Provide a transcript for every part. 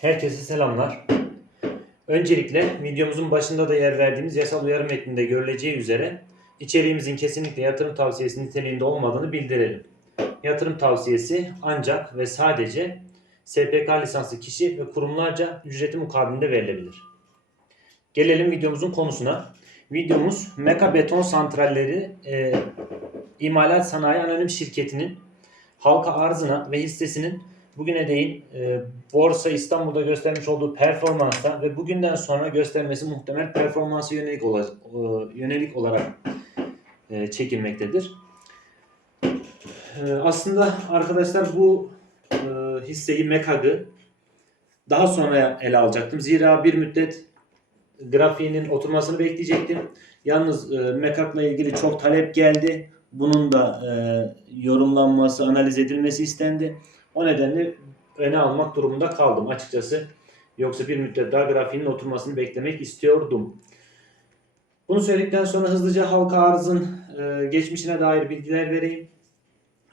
Herkese selamlar. Öncelikle videomuzun başında da yer verdiğimiz yasal uyarı metninde görüleceği üzere içeriğimizin kesinlikle yatırım tavsiyesi niteliğinde olmadığını bildirelim. Yatırım tavsiyesi ancak ve sadece SPK lisanslı kişi ve kurumlarca ücreti mukabilinde verilebilir. Gelelim videomuzun konusuna. Videomuz Meka Beton Santralleri e, İmalat Sanayi Anonim Şirketi'nin halka arzına ve hissesinin bugüne değin e, Borsa İstanbul'da göstermiş olduğu performansa ve bugünden sonra göstermesi muhtemel performansa yönelik, ola- e, yönelik olarak e, çekilmektedir. E, aslında arkadaşlar bu e, hisseyi MEKAG'ı daha sonra ele alacaktım. Zira bir müddet grafiğinin oturmasını bekleyecektim. Yalnız e, MEKAG'la ilgili çok talep geldi. Bunun da e, yorumlanması, analiz edilmesi istendi. O nedenle öne almak durumunda kaldım açıkçası. Yoksa bir müddet daha grafiğinin oturmasını beklemek istiyordum. Bunu söyledikten sonra hızlıca halka arzın e, geçmişine dair bilgiler vereyim.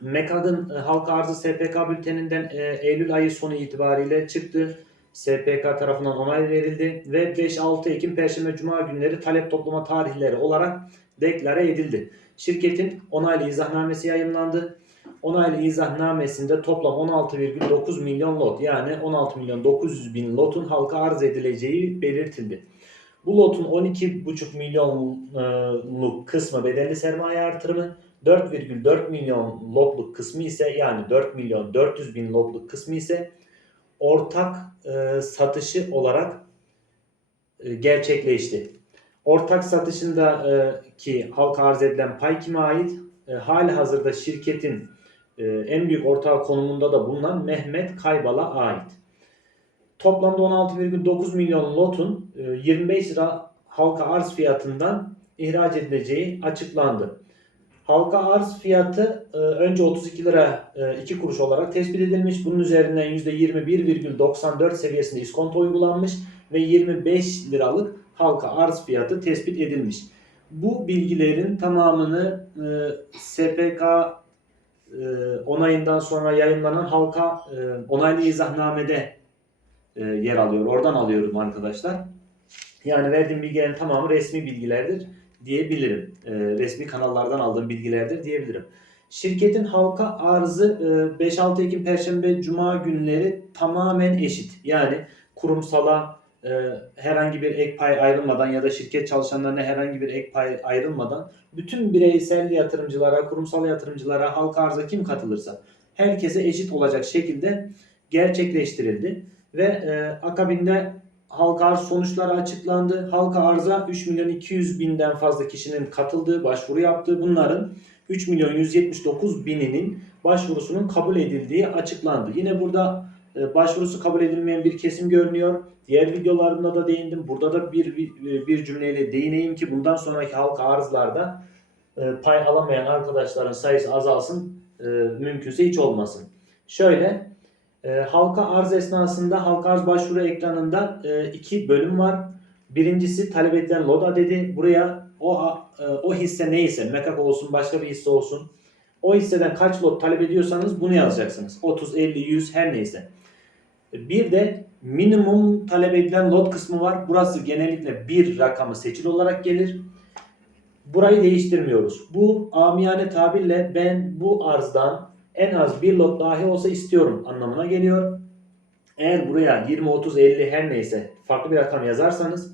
MEKAD'ın e, halka arzı SPK bülteninden e, Eylül ayı sonu itibariyle çıktı. SPK tarafından onay verildi ve 5-6 Ekim Perşembe Cuma günleri talep toplama tarihleri olarak deklare edildi. Şirketin onaylı izahnamesi yayınlandı. Onaylı izahnamesinde toplam 16,9 milyon lot yani 16 milyon 900 bin lotun halka arz edileceği belirtildi. Bu lotun 12,5 milyonluk kısmı bedelli sermaye artırımı, 4,4 milyon lotluk kısmı ise yani 4 milyon 400 bin lotluk kısmı ise ortak e, satışı olarak e, gerçekleşti. Ortak satışında e, ki halka arz edilen pay kime ait? E, hali hazırda şirketin e, en büyük ortağı konumunda da bulunan Mehmet Kaybal'a ait. Toplamda 16,9 milyon lotun e, 25 lira halka arz fiyatından ihraç edileceği açıklandı. Halka arz fiyatı e, önce 32 lira e, 2 kuruş olarak tespit edilmiş. Bunun üzerinden %21,94 seviyesinde iskonto uygulanmış ve 25 liralık halka arz fiyatı tespit edilmiş. Bu bilgilerin tamamını e, SPK e, onayından sonra yayınlanan halka e, onaylı izahnamede e, yer alıyor. Oradan alıyorum arkadaşlar. Yani verdiğim bilgilerin tamamı resmi bilgilerdir diyebilirim. E, resmi kanallardan aldığım bilgilerdir diyebilirim. Şirketin halka arzı e, 5-6 Ekim Perşembe Cuma günleri tamamen eşit. Yani kurumsala e, herhangi bir ek pay ayrılmadan ya da şirket çalışanlarına herhangi bir ek pay ayrılmadan bütün bireysel yatırımcılara, kurumsal yatırımcılara, halka arza kim katılırsa herkese eşit olacak şekilde gerçekleştirildi. Ve e, akabinde halka arz sonuçları açıklandı. Halka arza 3 milyon 200 binden fazla kişinin katıldığı, başvuru yaptığı bunların 3 milyon 179 bininin başvurusunun kabul edildiği açıklandı. Yine burada e, başvurusu kabul edilmeyen bir kesim görünüyor. Diğer videolarımda da değindim. Burada da bir bir, cümleyle değineyim ki bundan sonraki halka arzlarda e, pay alamayan arkadaşların sayısı azalsın, e, mümkünse hiç olmasın. Şöyle, e, halka arz esnasında halka arz başvuru ekranında iki bölüm var. Birincisi talep edilen lot adedi. Buraya o o hisse neyse, mekak olsun, başka bir hisse olsun. O hisseden kaç lot talep ediyorsanız bunu yazacaksınız. 30, 50, 100 her neyse. Bir de minimum talep edilen lot kısmı var. Burası genellikle bir rakamı seçili olarak gelir. Burayı değiştirmiyoruz. Bu amiyane tabirle ben bu arzdan en az bir lot dahi olsa istiyorum anlamına geliyor. Eğer buraya 20, 30, 50 her neyse farklı bir rakam yazarsanız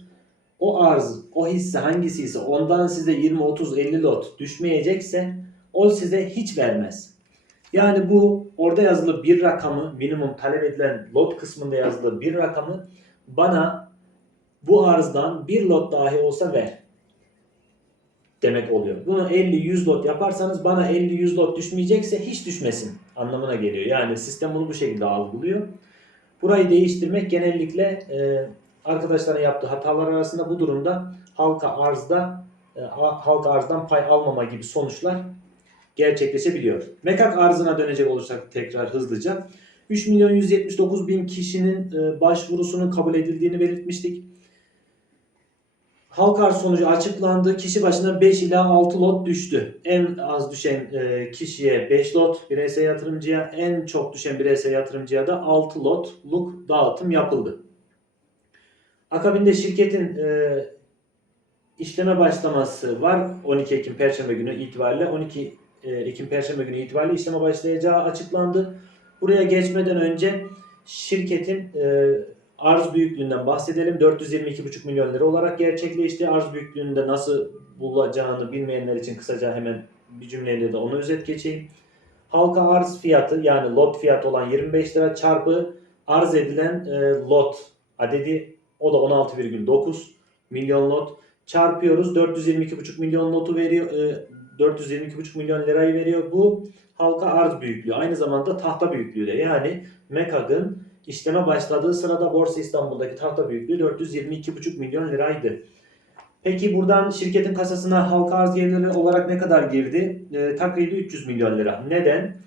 o arz, o hisse hangisi ise ondan size 20, 30, 50 lot düşmeyecekse o size hiç vermez. Yani bu orada yazılı bir rakamı minimum talep edilen lot kısmında yazılı bir rakamı bana bu arzdan bir lot dahi olsa ver demek oluyor. Bunu 50-100 lot yaparsanız bana 50-100 lot düşmeyecekse hiç düşmesin anlamına geliyor. Yani sistem bunu bu şekilde algılıyor. Burayı değiştirmek genellikle e, arkadaşların yaptığı hatalar arasında bu durumda halka arzda e, halka arzdan pay almama gibi sonuçlar gerçekleşebiliyor. Mekak arzına dönecek olursak tekrar hızlıca. 3 milyon 179 bin kişinin e, başvurusunun kabul edildiğini belirtmiştik. Halk arz sonucu açıklandı. Kişi başına 5 ila 6 lot düştü. En az düşen e, kişiye 5 lot bireysel yatırımcıya, en çok düşen bireysel yatırımcıya da 6 lotluk dağıtım yapıldı. Akabinde şirketin e, işleme başlaması var. 12 Ekim Perşembe günü itibariyle 12 e, Ekim Perşembe günü itibariyle işleme başlayacağı açıklandı. Buraya geçmeden önce şirketin e, arz büyüklüğünden bahsedelim. 422,5 milyon lira olarak gerçekleşti. Arz büyüklüğünde nasıl bulacağını bilmeyenler için kısaca hemen bir cümleyle de onu özet geçeyim. Halka arz fiyatı yani lot fiyatı olan 25 lira çarpı arz edilen e, lot adedi o da 16,9 milyon lot çarpıyoruz. 422,5 milyon lotu veriyor. E, 422,5 milyon lirayı veriyor. Bu halka arz büyüklüğü. Aynı zamanda tahta büyüklüğü de. Yani MEKAG'ın işleme başladığı sırada Borsa İstanbul'daki tahta büyüklüğü 422,5 milyon liraydı. Peki buradan şirketin kasasına halka arz gelirleri olarak ne kadar girdi? E, takribi 300 milyon lira. Neden?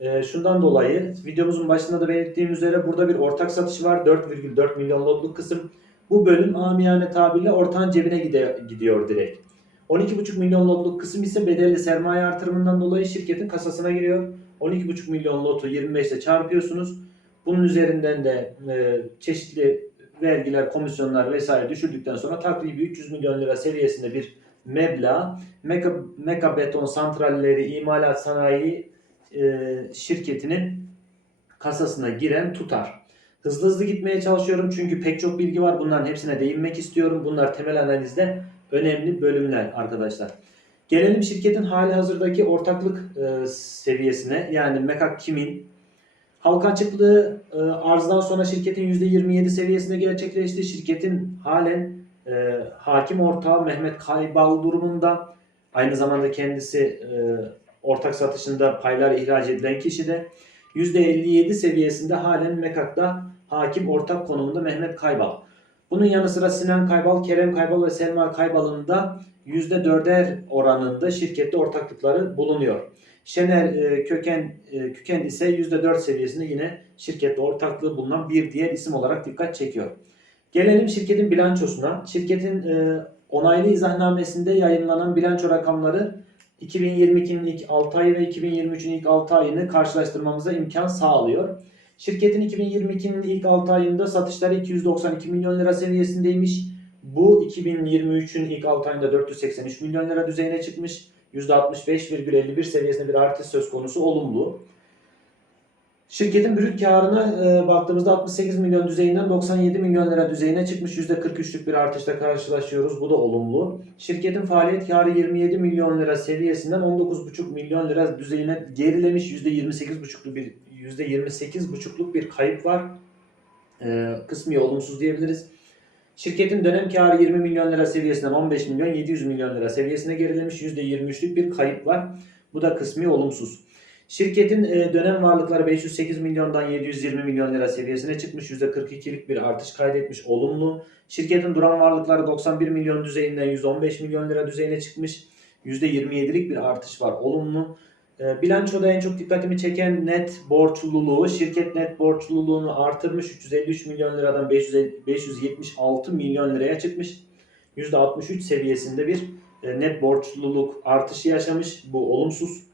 E, şundan dolayı videomuzun başında da belirttiğim üzere burada bir ortak satış var. 4,4 milyon lotluk kısım. Bu bölüm amiyane tabirle ortağın cebine gide, gidiyor direkt. 12,5 milyon lotluk kısım ise bedelli sermaye artırımından dolayı şirketin kasasına giriyor. 12,5 milyon lotu 25 ile çarpıyorsunuz. Bunun üzerinden de e, çeşitli vergiler, komisyonlar vesaire düşürdükten sonra takribi 300 milyon lira seviyesinde bir meblağ Meka, Meka Beton Santralleri İmalat Sanayi e, şirketinin kasasına giren tutar. Hızlı hızlı gitmeye çalışıyorum çünkü pek çok bilgi var. Bunların hepsine değinmek istiyorum. Bunlar temel analizde önemli bölümler arkadaşlar. Gelelim şirketin hali hazırdaki ortaklık e, seviyesine. Yani Mekak kimin? Halka açıklığı e, arzdan sonra şirketin %27 seviyesinde gerçekleşti. Şirketin halen e, hakim ortağı Mehmet Kaybal durumunda. Aynı zamanda kendisi e, ortak satışında paylar ihraç edilen kişi de %57 seviyesinde halen Mekak'ta hakim ortak konumunda Mehmet Kaybal. Bunun yanı sıra Sinan Kaybal, Kerem Kaybal ve Selma Kaybal'ın da %4'er oranında şirkette ortaklıkları bulunuyor. Şener e, Köken e, Küken ise %4 seviyesinde yine şirkette ortaklığı bulunan bir diğer isim olarak dikkat çekiyor. Gelelim şirketin bilançosuna. Şirketin e, onaylı izahnamesinde yayınlanan bilanço rakamları 2022'nin ilk 6 ayı ve 2023'ün ilk 6 ayını karşılaştırmamıza imkan sağlıyor. Şirketin 2022'nin ilk 6 ayında satışları 292 milyon lira seviyesindeymiş. Bu 2023'ün ilk 6 ayında 483 milyon lira düzeyine çıkmış. %65,51 seviyesinde bir artış söz konusu olumlu. Şirketin brüt karına e, baktığımızda 68 milyon düzeyinden 97 milyon lira düzeyine çıkmış. %43'lük bir artışla karşılaşıyoruz. Bu da olumlu. Şirketin faaliyet karı 27 milyon lira seviyesinden 19,5 milyon lira düzeyine gerilemiş. %28,5'luk bir %28,5'luk bir kayıp var. E, kısmi olumsuz diyebiliriz. Şirketin dönem karı 20 milyon lira seviyesinden 15 milyon 700 milyon lira seviyesine gerilemiş. %23'lük bir kayıp var. Bu da kısmi olumsuz. Şirketin e, dönem varlıkları 508 milyondan 720 milyon lira seviyesine çıkmış. %42'lik bir artış kaydetmiş. Olumlu. Şirketin duran varlıkları 91 milyon düzeyinden 115 milyon lira düzeyine çıkmış. %27'lik bir artış var. Olumlu. E, bilançoda en çok dikkatimi çeken net borçluluğu. Şirket net borçluluğunu artırmış. 353 milyon liradan 500, 576 milyon liraya çıkmış. %63 seviyesinde bir e, net borçluluk artışı yaşamış. Bu olumsuz.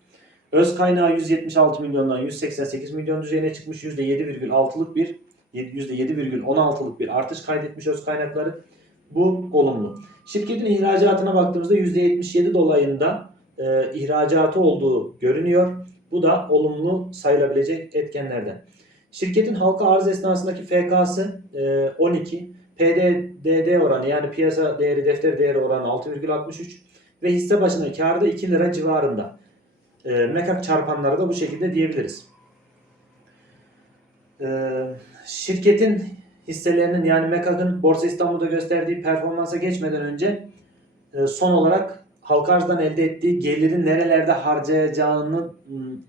Öz kaynağı 176 milyondan 188 milyon düzeyine çıkmış. %7,6'lık bir %7,16'lık bir artış kaydetmiş öz kaynakları. Bu olumlu. Şirketin ihracatına baktığımızda %77 dolayında e, ihracatı olduğu görünüyor. Bu da olumlu sayılabilecek etkenlerden. Şirketin halka arz esnasındaki FK'sı e, 12, PDD oranı yani piyasa değeri defter değeri oranı 6,63 ve hisse başına karda 2 lira civarında. E, mekak çarpanları da bu şekilde diyebiliriz. E, şirketin hisselerinin yani Mekak'ın Borsa İstanbul'da gösterdiği performansa geçmeden önce e, son olarak halka arzdan elde ettiği geliri nerelerde harcayacağını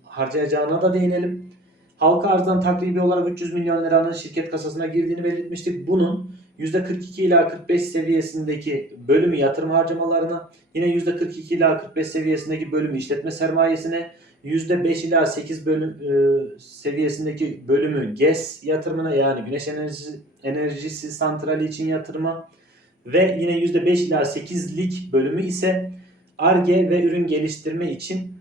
harcayacağına da değinelim. Halka arzdan takribi olarak 300 milyon liranın şirket kasasına girdiğini belirtmiştik. Bunun %42 ila 45 seviyesindeki bölümü yatırım harcamalarına, yine %42 ila 45 seviyesindeki bölümü işletme sermayesine, %5 ila 8 bölüm e, seviyesindeki bölümü GES yatırımına yani güneş enerjisi, enerjisi santrali için yatırıma ve yine %5 ila 8'lik bölümü ise ARGE ve ürün geliştirme için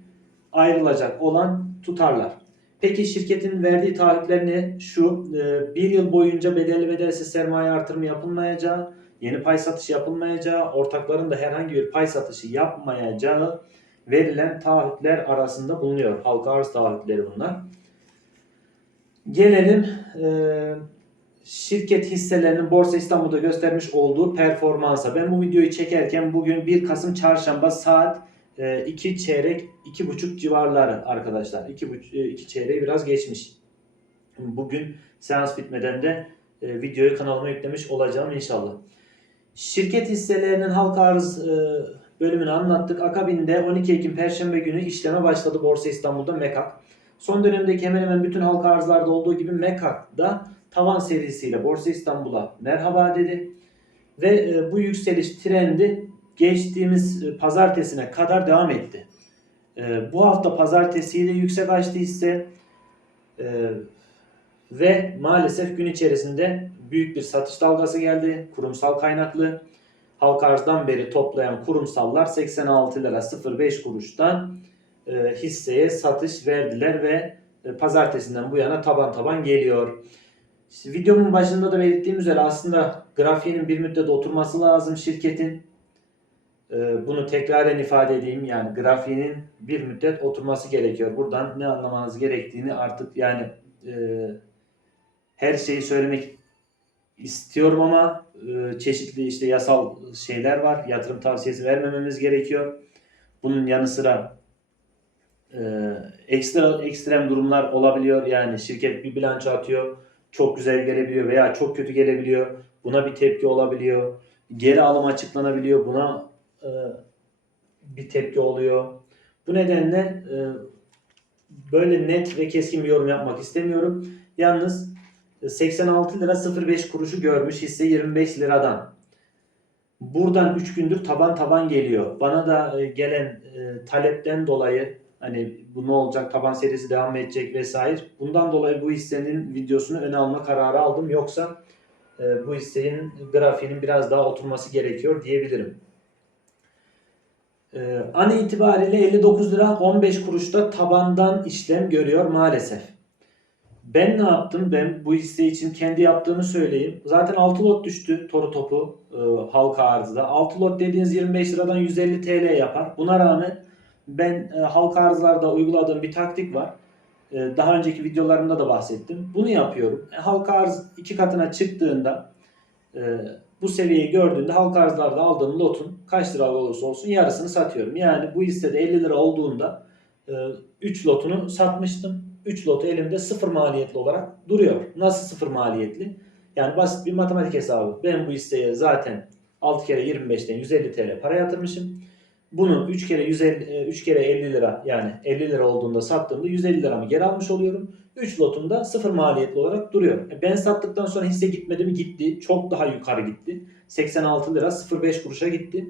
ayrılacak olan tutarlar. Peki şirketin verdiği taahhütler ne? Şu e, bir yıl boyunca bedelli bedelsiz sermaye artırımı yapılmayacağı, yeni pay satışı yapılmayacağı, ortakların da herhangi bir pay satışı yapmayacağı verilen taahhütler arasında bulunuyor. Halka arz taahhütleri bunlar. Gelelim e, şirket hisselerinin Borsa İstanbul'da göstermiş olduğu performansa. Ben bu videoyu çekerken bugün 1 Kasım Çarşamba saat 2 çeyrek 2.30 civarları arkadaşlar. 2, 2 çeyreği biraz geçmiş. Bugün seans bitmeden de e, videoyu kanalıma yüklemiş olacağım inşallah. Şirket hisselerinin halka arz e, bölümünü anlattık. Akabinde 12 Ekim Perşembe günü işleme başladı Borsa İstanbul'da MEKAK. Son dönemdeki hemen hemen bütün halka arzlarda olduğu gibi MEKAK da tavan serisiyle Borsa İstanbul'a merhaba dedi. Ve e, bu yükseliş trendi geçtiğimiz e, pazartesine kadar devam etti. E, bu hafta pazartesiyle yüksek açtı hisse ve maalesef gün içerisinde büyük bir satış dalgası geldi. Kurumsal kaynaklı. Halk arzdan beri toplayan kurumsallar 86 lira 05 kuruştan hisseye satış verdiler ve pazartesinden bu yana taban taban geliyor. Videomun başında da belirttiğim üzere aslında grafiğinin bir müddet oturması lazım şirketin. E, bunu tekraren ifade edeyim yani grafiğinin bir müddet oturması gerekiyor. Buradan ne anlamanız gerektiğini artık yani e, her şeyi söylemek istiyorum ama e, çeşitli işte yasal şeyler var. Yatırım tavsiyesi vermememiz gerekiyor. Bunun yanı sıra e, ekstra ekstrem durumlar olabiliyor. Yani şirket bir bilanço atıyor. Çok güzel gelebiliyor veya çok kötü gelebiliyor. Buna bir tepki olabiliyor. Geri alım açıklanabiliyor. Buna e, bir tepki oluyor. Bu nedenle e, böyle net ve keskin bir yorum yapmak istemiyorum. Yalnız 86 lira 05 kuruşu görmüş hisse 25 liradan. Buradan 3 gündür taban taban geliyor. Bana da e, gelen e, talepten dolayı hani bu ne olacak taban serisi devam mı edecek vesaire. Bundan dolayı bu hissenin videosunu öne alma kararı aldım. Yoksa e, bu hissenin grafiğinin biraz daha oturması gerekiyor diyebilirim. E, an itibariyle 59 lira 15 kuruşta tabandan işlem görüyor maalesef. Ben ne yaptım? Ben bu hisse için kendi yaptığımı söyleyeyim. Zaten 6 lot düştü toru topu e, halka arzda. 6 lot dediğiniz 25 liradan 150 TL yapar. Buna rağmen ben e, halka arzlarda uyguladığım bir taktik var. E, daha önceki videolarımda da bahsettim. Bunu yapıyorum. E, halka arz iki katına çıktığında e, bu seviyeyi gördüğünde halka arzlarda aldığım lotun kaç lira olursa olsun yarısını satıyorum. Yani bu hissede 50 lira olduğunda e, 3 lotunu satmıştım. 3 lotu elimde sıfır maliyetli olarak duruyor. Nasıl sıfır maliyetli? Yani basit bir matematik hesabı. Ben bu hisseye zaten 6 kere 25'ten 150 TL para yatırmışım. Bunu 3 kere 150 3 kere 50 lira yani 50 lira olduğunda sattığımda 150 liramı geri almış oluyorum. 3 lotumda sıfır maliyetli olarak duruyor. E, Ben sattıktan sonra hisse gitmedi mi? Gitti. Çok daha yukarı gitti. 86 lira 05 kuruşa gitti.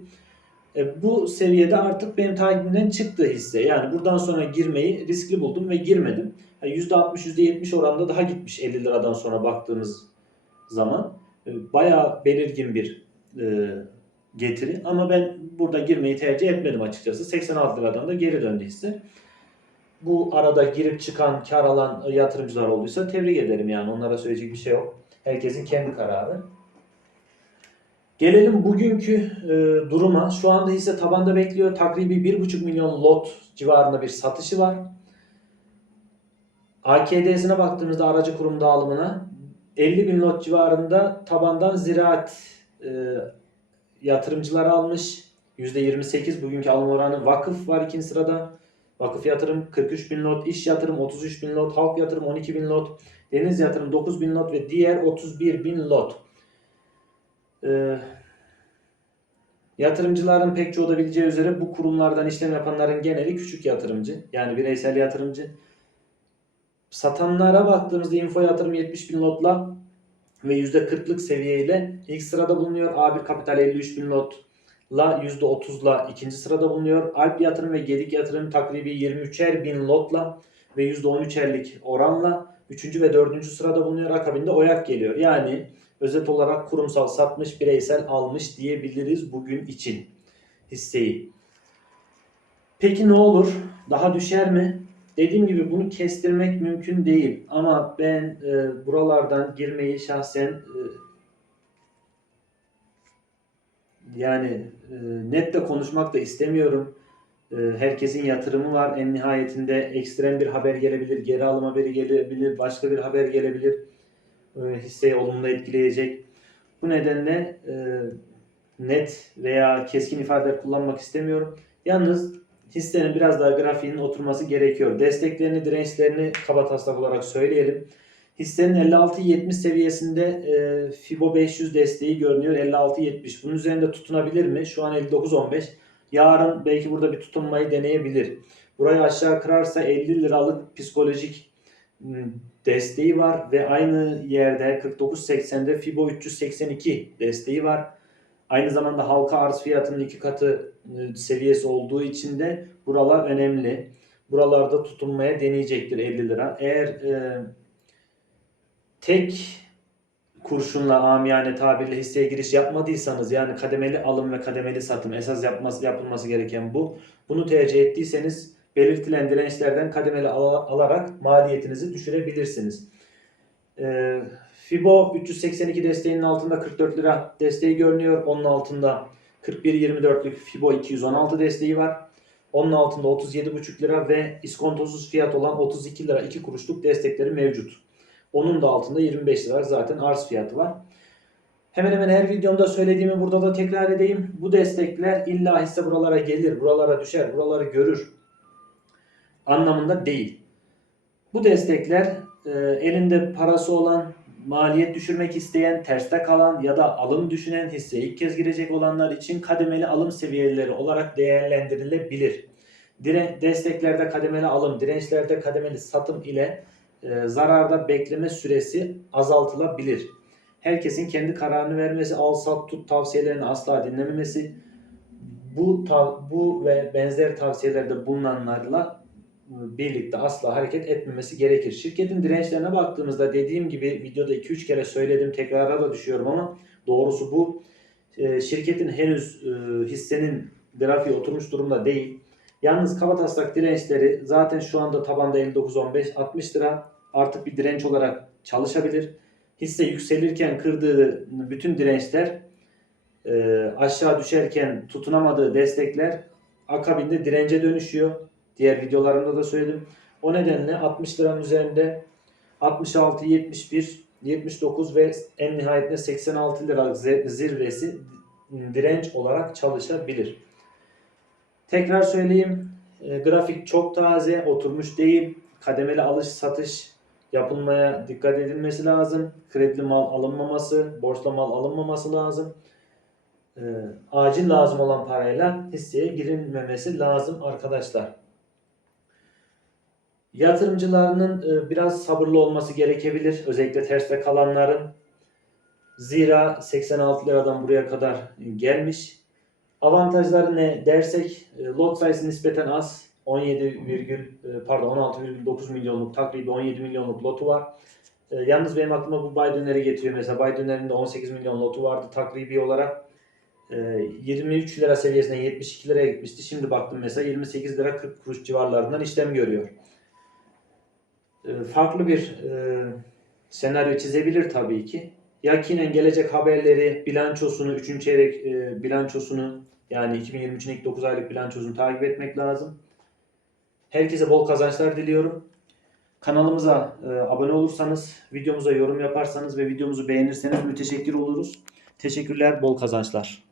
E, bu seviyede artık benim takibimden çıktı hisse. Yani buradan sonra girmeyi riskli buldum ve girmedim. Yani %60 %70 oranda daha gitmiş 50 liradan sonra baktığımız zaman. E, bayağı belirgin bir e, getiri. Ama ben burada girmeyi tercih etmedim açıkçası. 86 liradan da geri döndü hisse. Bu arada girip çıkan, kar alan yatırımcılar olduysa tebrik ederim yani. Onlara söyleyecek bir şey yok. Herkesin kendi kararı. Gelelim bugünkü e, duruma. Şu anda hisse tabanda bekliyor. Takribi 1,5 milyon lot civarında bir satışı var. AKD'sine baktığımızda aracı kurum dağılımına 50 bin lot civarında tabandan ziraat e, yatırımcılar almış. %28 bugünkü alım oranı vakıf var ikinci sırada. Vakıf yatırım 43 bin lot, iş yatırım 33 bin lot, halk yatırım 12 bin lot, deniz yatırım 9 bin lot ve diğer 31 bin lot. Ee, yatırımcıların pek çoğu da bileceği üzere bu kurumlardan işlem yapanların geneli küçük yatırımcı. Yani bireysel yatırımcı. Satanlara baktığımızda info yatırım 70 bin lotla ve %40'lık seviyeyle ilk sırada bulunuyor. A1 Kapital 53 bin lotla %30'la ikinci sırada bulunuyor. Alp yatırım ve Gedik yatırım takribi 23'er bin lotla ve %13'erlik oranla 3. ve 4. sırada bulunuyor. Akabinde Oyak geliyor. Yani Özet olarak kurumsal satmış, bireysel almış diyebiliriz bugün için hisseyi. Peki ne olur? Daha düşer mi? Dediğim gibi bunu kestirmek mümkün değil. Ama ben e, buralardan girmeyi şahsen e, yani e, net de konuşmak da istemiyorum. E, herkesin yatırımı var. En nihayetinde ekstrem bir haber gelebilir, geri alım haberi gelebilir, başka bir haber gelebilir. E, hisseyi olumlu etkileyecek. Bu nedenle e, net veya keskin ifadeler kullanmak istemiyorum. Yalnız hissenin biraz daha grafiğinin oturması gerekiyor. Desteklerini, dirençlerini kaba taslak olarak söyleyelim. Hissenin 56-70 seviyesinde e, Fibo 500 desteği görünüyor. 56-70. Bunun üzerinde tutunabilir mi? Şu an 59-15. Yarın belki burada bir tutunmayı deneyebilir. Burayı aşağı kırarsa 50 liralık psikolojik m, desteği var ve aynı yerde 49.80'de Fibo 382 desteği var. Aynı zamanda halka arz fiyatının iki katı e, seviyesi olduğu için de buralar önemli. Buralarda tutunmaya deneyecektir 50 lira. Eğer e, tek kurşunla amiyane tabirle hisseye giriş yapmadıysanız yani kademeli alım ve kademeli satım esas yapması, yapılması gereken bu. Bunu tercih ettiyseniz belirtilen dirençlerden kademeli al- alarak maliyetinizi düşürebilirsiniz. Ee, Fibo 382 desteğinin altında 44 lira desteği görünüyor. Onun altında 41.24'lük Fibo 216 desteği var. Onun altında 37.5 lira ve iskontosuz fiyat olan 32 lira 2 kuruşluk destekleri mevcut. Onun da altında 25 lira zaten arz fiyatı var. Hemen hemen her videomda söylediğimi burada da tekrar edeyim. Bu destekler illa hisse buralara gelir, buralara düşer, buraları görür anlamında değil. Bu destekler e, elinde parası olan, maliyet düşürmek isteyen, terste kalan ya da alım düşünen hisseye ilk kez girecek olanlar için kademeli alım seviyeleri olarak değerlendirilebilir. Dire, desteklerde kademeli alım, dirençlerde kademeli satım ile e, zararda bekleme süresi azaltılabilir. Herkesin kendi kararını vermesi, al sat tut tavsiyelerini asla dinlememesi, bu bu ve benzer tavsiyelerde bulunanlarla birlikte asla hareket etmemesi gerekir. Şirketin dirençlerine baktığımızda dediğim gibi videoda 2-3 kere söyledim tekrara da düşüyorum ama doğrusu bu. E, Şirketin henüz e, hissenin grafiği oturmuş durumda değil. Yalnız kabataslak dirençleri zaten şu anda tabanda 59.15 60 lira artık bir direnç olarak çalışabilir. Hisse yükselirken kırdığı bütün dirençler e, aşağı düşerken tutunamadığı destekler akabinde dirence dönüşüyor. Diğer videolarımda da söyledim. O nedenle 60 liranın üzerinde 66, 71, 79 ve en nihayetinde 86 liralık zirvesi direnç olarak çalışabilir. Tekrar söyleyeyim. e, grafik çok taze, oturmuş değil. Kademeli alış satış yapılmaya dikkat edilmesi lazım. Kredili mal alınmaması, borçla mal alınmaması lazım. E, acil lazım olan parayla hisseye girilmemesi lazım arkadaşlar. Yatırımcılarının e, biraz sabırlı olması gerekebilir. Özellikle terste kalanların. Zira 86 liradan buraya kadar gelmiş. Avantajları ne dersek e, lot sayısı nispeten az. 17, virgül, e, pardon 16,9 milyonluk takribi 17 milyonluk lotu var. E, Yalnız benim aklıma bu Bay Döner'i getiriyor. Mesela Bay Döner'in de 18 milyon lotu vardı takribi olarak. E, 23 lira seviyesinden 72 liraya gitmişti. Şimdi baktım mesela 28 lira 40 kuruş civarlarından işlem görüyor. E, Farklı bir e, senaryo çizebilir tabii ki. Yakinen gelecek haberleri, bilançosunu, 3. çeyrek e, bilançosunu yani 2023'ün ilk 9 aylık bilançosunu takip etmek lazım. Herkese bol kazançlar diliyorum. Kanalımıza abone olursanız, videomuza yorum yaparsanız ve videomuzu beğenirseniz müteşekkir oluruz. Teşekkürler, bol kazançlar.